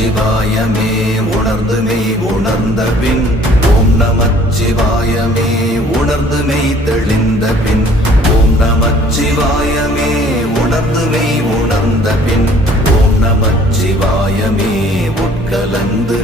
நமச்சிவாயமே உணர்ந்து மெய் உணர்ந்த பின் ஓம் நமச்சிவாயமே உணர்ந்து மெய் தெளிந்த பின் ஓம் நமச்சிவாயமே உணர்ந்து மெய் உணர்ந்த பின் ஓம் நமச்சிவாயமே உட்கலந்து